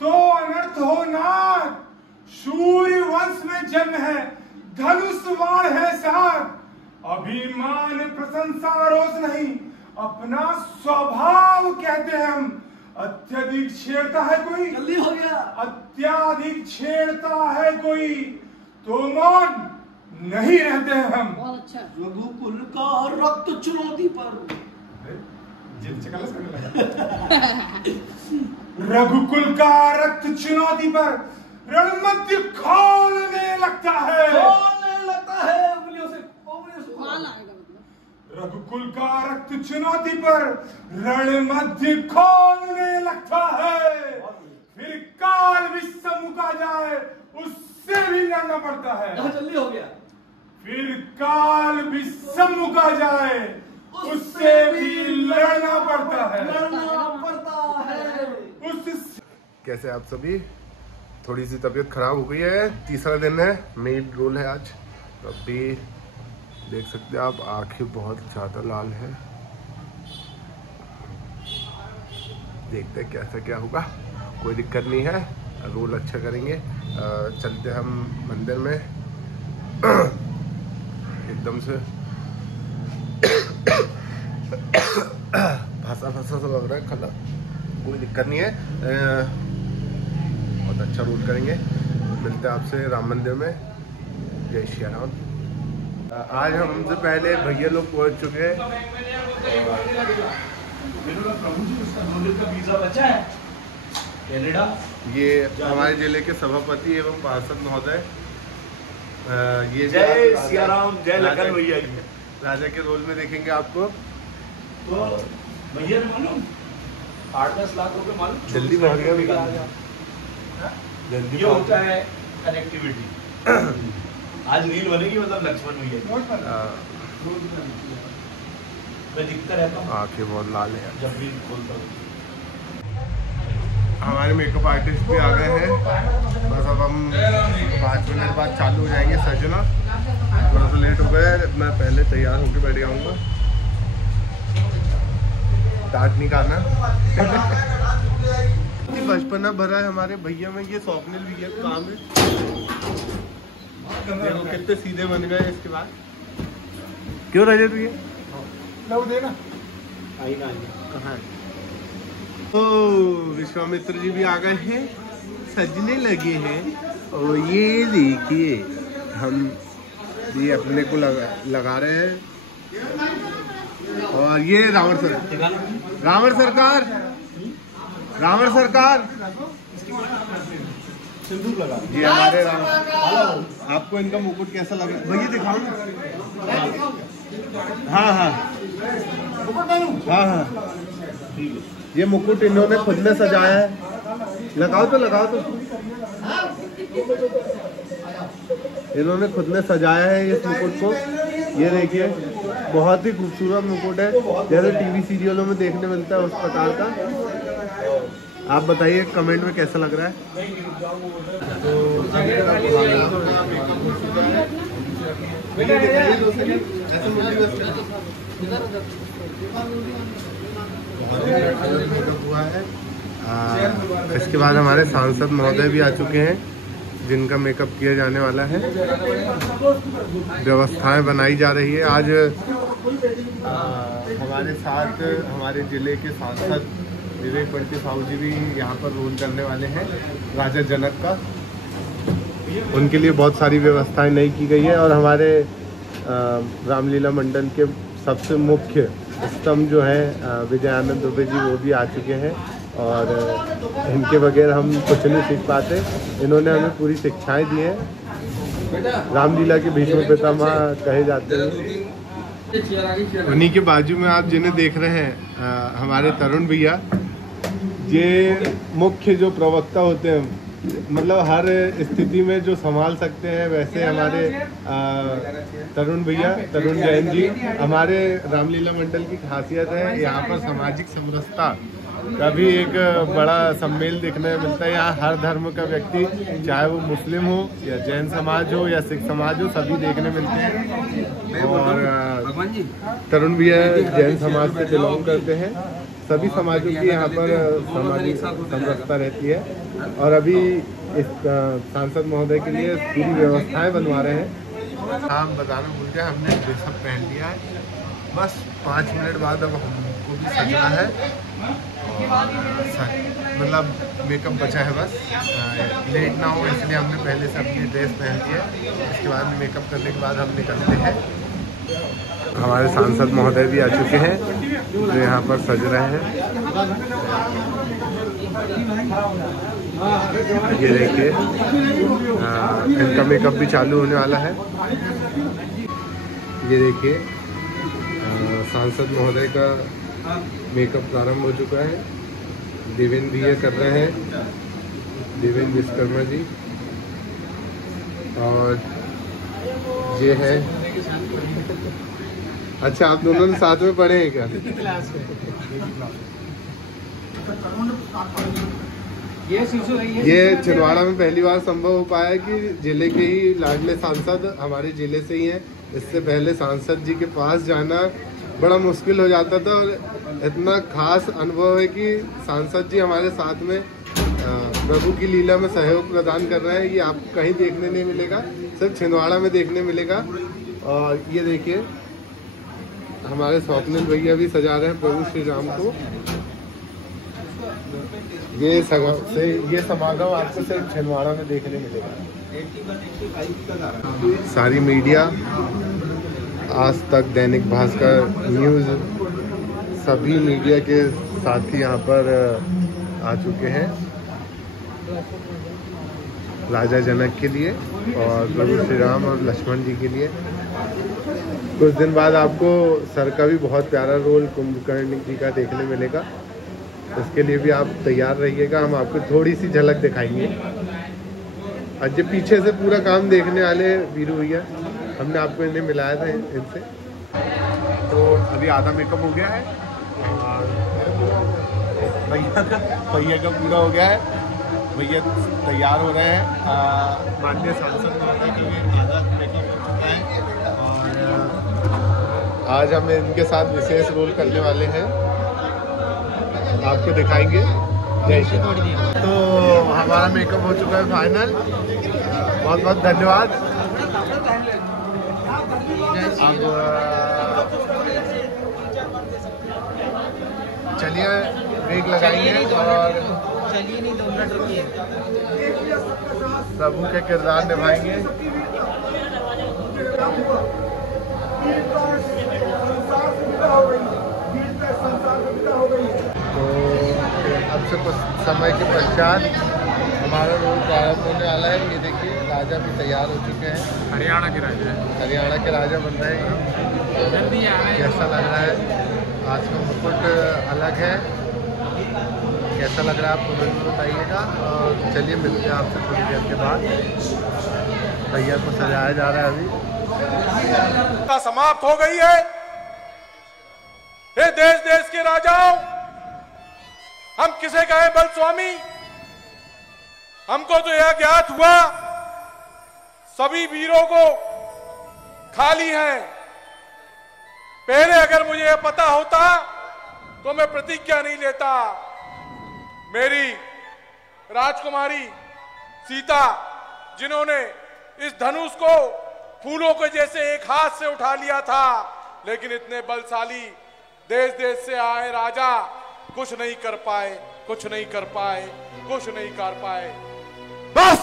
तो अनर्थ हो नाथ। सूर्य वंश में जन्म है, धनुष बाण है साथ। अभिमान प्रशंसा रोज नहीं, अपना स्वभाव कहते हैं हम। अत्यधिक छेड़ता है कोई, जल्दी हो गया। अत्याधिक छेड़ता है कोई, तो मौन नहीं रहते हैं हम। बहुत अच्छा। रघुकुल का रक्त चुनौती पर। रघुकुल का रक्त चुनौती पर रणमध्य खोलने लगता है। उंगलियों से माल आएगा मतलब। रघुकुल का रक्त चुनौती पर रणमध्य खोलने लगता है। फिर काल भी सम्मुख आ जाए, उससे भी लड़ना पड़ता है। जल्दी हो गया। फिर काल भी सम्मुख आ जाए, उससे भी लड़ना पड़ता है। कैसे आप सभी? थोड़ी सी तबीयत खराब हो गई है। तीसरा दिन है, मेन रोल है आज। तो अभी देख सकते हैं आप, आंखें बहुत ज़्यादा लाल है। देखते हैं कैसा क्या होगा। कोई दिक्कत नहीं है, रोल अच्छा करेंगे। चलते हम मंदिर में। एकदम से फंसा सा लग रहा है खला। कोई दिक्कत नहीं है, बहुत अच्छा रोल करेंगे। मिलते हैं आपसे राम मंदिर में। जय श्री राम। आज हमसे पहले भैया लोग पहुंच चुके हैं। ये हमारे जिले के सभापति एवं पार्षद महोदय, ये जय सिया राम, जय लखन भैया। राजा के रोल में देखेंगे आपको। तो भैया ने मालूम 8-10 लाख रुपए मालूम जल्दी पहुंच गया। जल्दी ये होता है कनेक्टिविटी। आज रील बनेगी मतलब लक्ष्मण भैया मैं दिखता रहता हूँ। आंखें बहुत लाल है जब भी खोलता हूँ। हमारे मेकअप आर्टिस्ट भी आ गए हैं। बस अब हम 5 मिनट बाद चालू हो जाएंगे सजना। थोड़ा सा लेट हो गया, मैं पहले तैयार होकर बैठ जाऊंगा। डांट नहीं खाना। बचपना भरा है हमारे भैया में। ये स्वप्निल भैया का काम है। देखो कितने सीधे बन गए इसके बाद। क्यों रजत भैया? लव देना। कहाँ है? ओ विश्वामित्र जी भी आ गए हैं, सजने लगे हैं। और ये देखिए, हम ये अपने को लगा रहे हैं। और ये रावण सरकार सिंदूर लगा। ये हमारे रावण। आपको इनका मुकुट कैसा लगा भैया? दिखाओ ना। हाँ। ठीक है। ये मुकुट इन्होंने खुद ने सजाया है। लगाओ तो। इन्होंने खुद ने सजाया है इस मुकुट को। ये देखिए, बहुत ही खूबसूरत मुकुट है, जैसे टीवी सीरियलों में देखने मिलता है उस प्रकार का। आप बताइए कमेंट में कैसा लग रहा है। हुआ है। इसके बाद हमारे सांसद महोदय भी आ चुके हैं, जिनका मेकअप किया जाने वाला है। व्यवस्थाएं बनाई जा रही है। आज हमारे साथ हमारे जिले के सांसद विवेक बंटी साहू जी भी यहाँ पर रोल करने वाले हैं, राजा जनक का। उनके लिए बहुत सारी व्यवस्थाएं नई की गई है। और हमारे रामलीला मंडल के सबसे मुख्य स्तंभ जो है विजय आनंद दुबे जी, वो भी आ चुके हैं। और इनके बगैर हम कुछ नहीं सीख पाते। इन्होंने हमें पूरी शिक्षाएं दी हैं। रामलीला के भीष्म पितामह कहे जाते हैं। उन्हीं के बाजू में आप जिन्हें देख रहे हैं, हमारे तरुण भैया, ये मुख्य जो प्रवक्ता होते हैं, मतलब हर स्थिति में जो संभाल सकते हैं, वैसे हमारे तरुण भैया, तरुण जैन जी, हमारे रामलीला मंडल की खासियत है। यहाँ पर सामाजिक समरसता का भी एक बड़ा सम्मेल देखने में मिलता है। यहाँ हर धर्म का व्यक्ति, चाहे वो मुस्लिम हो या जैन समाज हो या सिख समाज हो, सभी देखने मिलते हैं। और तरुण भैया जैन समाज से बिलोंग करते हैं। सभी समाजों की यहाँ पर सामाजिक समरसता रहती है। और अभी इस सांसद महोदय के लिए पूरी व्यवस्थाएं बनवा रहे हैं। हम बताना भूल गए, हमने ड्रेसअप पहन लिया है। बस 5 मिनट बाद अब हमको भी सजना है, मतलब मेकअप बचा है बस, लेट ना हो इसलिए हमने पहले से अपनी ड्रेस पहन ली है। इसके बाद मेकअप करने के बाद हम निकलते हैं। हमारे सांसद महोदय भी आ चुके हैं जो यहाँ पर सज रहे हैं। ये देखिए इनका मेकअप भी चालू होने वाला है। ये देखिए सांसद महोदय का मेकअप प्रारंभ हो चुका है। देवेंद्र भैया कर रहे हैं, देवेंद्र विश्वकर्मा जी। और ये है, अच्छा आप दोनों ने साथ में पढ़े हैं क्या? ये छिंदवाड़ा में पहली बार संभव हो पाया कि जिले के ही लाडले सांसद हमारे जिले से ही हैं। इससे पहले सांसद जी के पास जाना बड़ा मुश्किल हो जाता था, और इतना खास अनुभव है कि सांसद जी हमारे साथ में प्रभु की लीला में सहयोग प्रदान कर रहे हैं। ये आपको कहीं देखने नहीं मिलेगा, सिर्फ छिंदवाड़ा में देखने मिलेगा। और ये देखिए हमारे स्वप्निल भैया भी सजा रहे हैं प्रभु श्री राम को। ये समागम आपको सिर्फ छिंदवाड़ा में देखने मिलेगा। सारी मीडिया, आज तक, दैनिक भास्कर, न्यूज़, सभी मीडिया के साथी यहाँ पर आ चुके हैं राजा जनक के लिए और प्रभु श्री राम और लक्ष्मण जी के लिए। कुछ दिन बाद आपको सर का भी बहुत प्यारा रोल कुंभकर्ण जी का देखने मिलेगा। उसके लिए भी आप तैयार रहिएगा, हम आपको थोड़ी सी झलक दिखाएंगे। आज जब पीछे से पूरा काम देखने वाले वीरू भैया, हमने आपको इन्हें मिलाया था इनसे। तो अभी आधा मेकअप हो गया है और भैया का पूरा हो गया है। भैया तैयार हो रहे हैं। माननीय सांसद महोदय के लिए आधा मेकअप हो चुका है और आज हम इनके साथ विशेष रोल करने वाले हैं, आपको दिखाएंगे। जय श्री राम। तो हमारा मेकअप हो चुका है फाइनल। बहुत बहुत धन्यवाद। अब चलिए ब्रेक लगाएंगे और चलिए नहीं 2 मिनट रुकिए, प्रभु के किरदार निभाएंगे। तो अब से कुछ समय के पश्चात हमारा रोल प्रारंभ होने वाला है। ये देखिए राजा भी तैयार हो चुके हैं। हरियाणा के राजा है, हरियाणा के राजा बन रहे हैं। जल्दी आ रहे हैं। कैसा लग रहा है? आज का मुकुट अलग है, कैसा लग रहा है आपको बिल्कुल बताइएगा। और चलिए मिलते हैं आपसे थोड़ी देर के बाद। भैया को सजाया जा रहा है अभी। समाप्त हो गई है। हे देश देश के राजाओं, हम किसे कहे बल स्वामी? हमको तो यह ज्ञात हुआ सभी वीरों को खाली हैं। पहले अगर मुझे यह पता होता तो मैं प्रतिज्ञा नहीं लेता। मेरी राजकुमारी सीता, जिन्होंने इस धनुष को फूलों के जैसे एक हाथ से उठा लिया था, लेकिन इतने बलशाली देश देश से आए राजा कुछ नहीं कर पाए, कुछ नहीं कर पाए, कुछ नहीं कर पाए। बस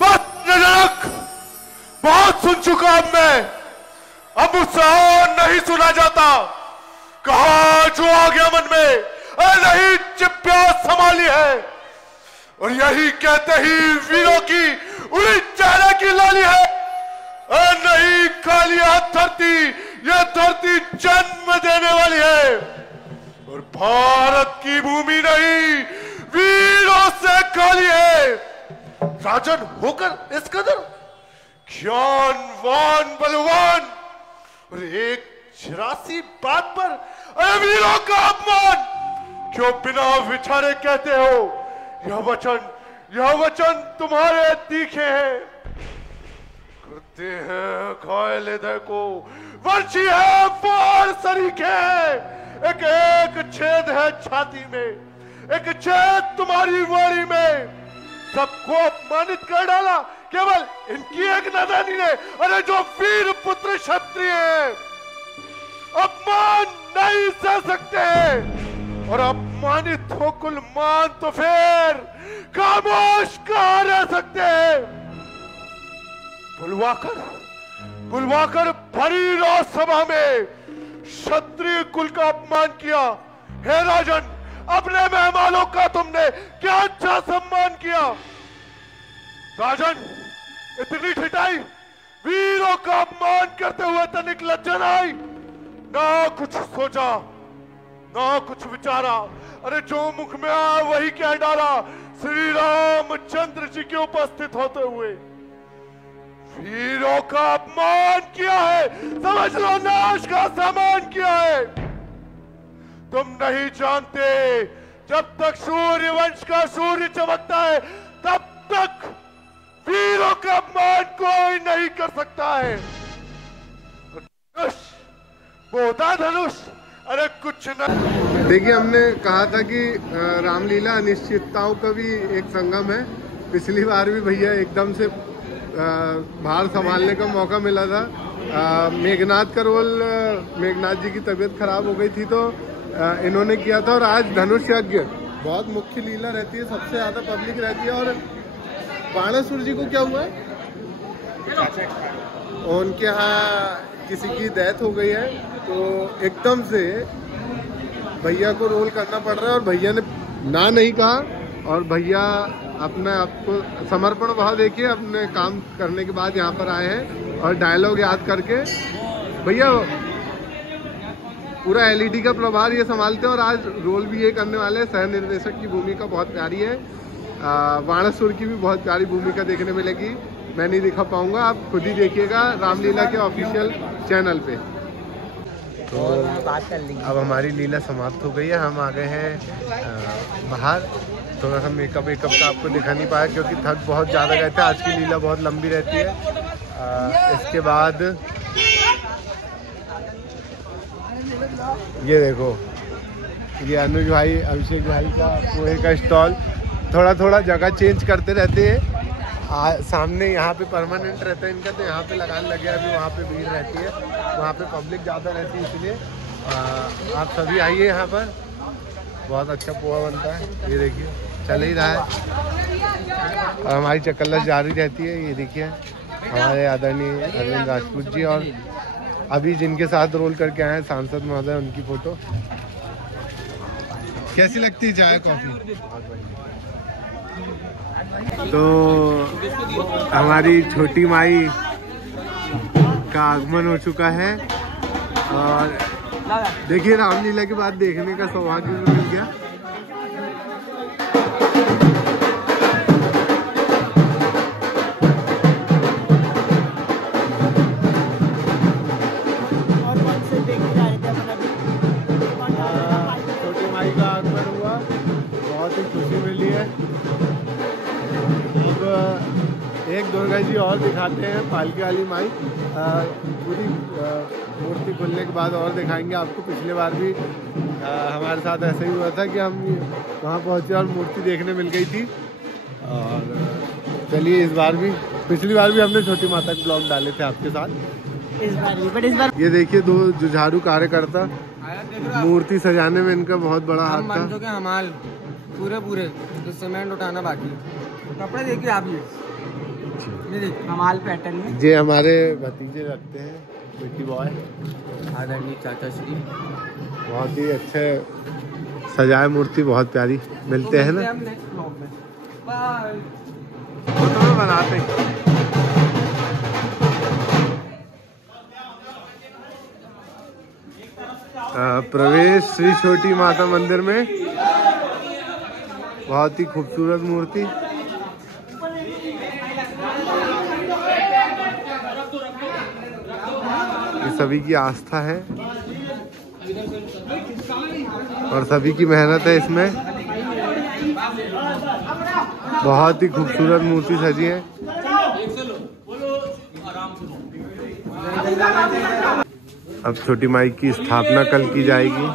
बस जनक, बहुत सुन चुका अब मैं, अब मुझसे और नहीं सुना जाता। कहा जो आ गया मन में, नहीं चिप्यास संभाली है, और यही कहते ही वीरों की उड़ी चेहरे की लाली है। नहीं खाली हाथ धरती, यह धरती जन्म देने वाली है, और भारत की भूमि नहीं वीरों से खाली है। राजन होकर इस कदर ज्ञानवान बलवान, और एक शरासी बात पर वीरों का अपमान क्यों बिना विचारे कहते हो? यह वचन तुम्हारे तीखे हैं। करते हैं घायल हृदय को, वर्षी है वार सरीखे। एक एक छेद है छाती में, एक छेद तुम्हारी वाणी में। सबको अपमानित कर डाला केवल इनकी एक नादानी ने। अरे जो वीर पुत्र क्षत्रिय है अपमान नहीं सह सकते हैं, और अपमानित हो कुलमान तो फिर खामोश कहां रह सकते हैं। बुलवाकर भरी राजसभा में क्षत्रिय कुल का अपमान किया। हे राजन, अपने मेहमानों का तुमने क्या अच्छा सम्मान किया। राजन, इतनी ठिठाई, वीरों का अपमान करते हुए तनिक लज्जा न आई, ना कुछ सोचा ना कुछ विचारा। अरे जो मुख में आ वही कह डाला। श्री रामचंद्र जी के उपस्थित होते हुए वीरों का अपमान किया है, समझ लो नाश का सामान किया है। तुम नहीं जानते, जब तक सूर्य वंश का सूर्य चमकता है तब तक वीरों का अपमान कोई नहीं कर सकता है। धनुष, बोधा धनुष, अरे कुछ न। देखिए, हमने कहा था कि रामलीला अनिश्चितताओं का भी एक संगम है। पिछली बार भी भैया एकदम से भार संभालने का मौका मिला था। मेघनाथ करोल, मेघनाथ जी की तबीयत खराब हो गई थी तो इन्होंने किया था। और आज धनुष यज्ञ बहुत मुख्य लीला रहती है, सबसे ज्यादा पब्लिक रहती है। और बाणासुर जी को क्या हुआ है, उनके यहाँ किसी की डेथ हो गई है, तो एकदम से भैया को रोल करना पड़ रहा है। और भैया ने ना नहीं कहा, और भैया अपने आपको समर्पण भाव देखिए, अपने काम करने के बाद यहाँ पर आए हैं और डायलॉग याद करके। भैया पूरा एलईडी का प्रभार ये संभालते हैं और आज रोल भी ये करने वाले हैं। सह निर्देशक की भूमिका बहुत प्यारी है। बाणासुर की भी बहुत प्यारी भूमिका देखने मिलेगी। मैं नहीं दिखा पाऊंगा, आप खुद ही देखिएगा रामलीला के ऑफिशियल चैनल पे। तो अब हमारी लीला समाप्त हो गई है। हम आ गए हैं बाहर। थोड़ा सा मेकअप का आपको दिखा नहीं पाया क्योंकि थक बहुत ज़्यादा गए थे। आज की लीला बहुत लंबी रहती है। इसके बाद ये देखो, ये अनुज भाई, अभिषेक भाई का पोहे का स्टॉल। थोड़ा थोड़ा जगह चेंज करते रहते हैं। सामने यहाँ पे परमानेंट रहता है इनका, तो यहाँ पे लगाने लगे। अभी वहाँ पे भीड़ रहती है, वहाँ पे पब्लिक ज़्यादा रहती है, इसलिए आप सभी आइए यहाँ पर। बहुत अच्छा पोहा बनता है, ये देखिए चल ही रहा है। और हमारी चक्करलस जारी रहती है। ये देखिए हमारे आदरणीय अरविंद राजपूत जी, और अभी जिनके साथ रोल करके आए हैं सांसद महोदय, उनकी फोटो। कैसी लगती है चाय कॉफी? तो हमारी छोटी माई का आगमन हो चुका है, और देखिए रामलीला के बाद देखने का सौभाग्य भी मिल गया। छोटी माई का आगमन हुआ, बहुत ही खुशी मिली है। एक दुर्गा जी और दिखाते हैं, पालकी वाली माई। पूरी मूर्ति खुलने के बाद और दिखाएंगे आपको। पिछले बार भी हमारे साथ ऐसा ही हुआ था कि हम वहाँ पहुँचे और मूर्ति देखने मिल गई थी। और चलिए इस बार भी, पिछली बार भी हमने छोटी माता के ब्लॉग डाले थे आपके साथ। इस बार ये देखिए, दो जुझारू कार्यकर्ता, मूर्ति सजाने में इनका बहुत बड़ा हाथ था। हमाल पूरे तो सीमेंट उठाना बाकी। कपड़े देखिए आप, ये हमाल पैटर्न में। ये हमारे भतीजे रखते हैं, बेटी बॉय, आदरणीय चाचा श्री। बहुत ही अच्छे सजाए मूर्ति, बहुत प्यारी मिलते हैं ना, फोटो में बनाते हैं। प्रवेश श्री छोटी माता मंदिर में, बहुत ही खूबसूरत मूर्ति। ये सभी की आस्था है और सभी की मेहनत है इसमें। बहुत ही खूबसूरत मूर्ति सजी है। अब छोटी माई की स्थापना कल की जाएगी।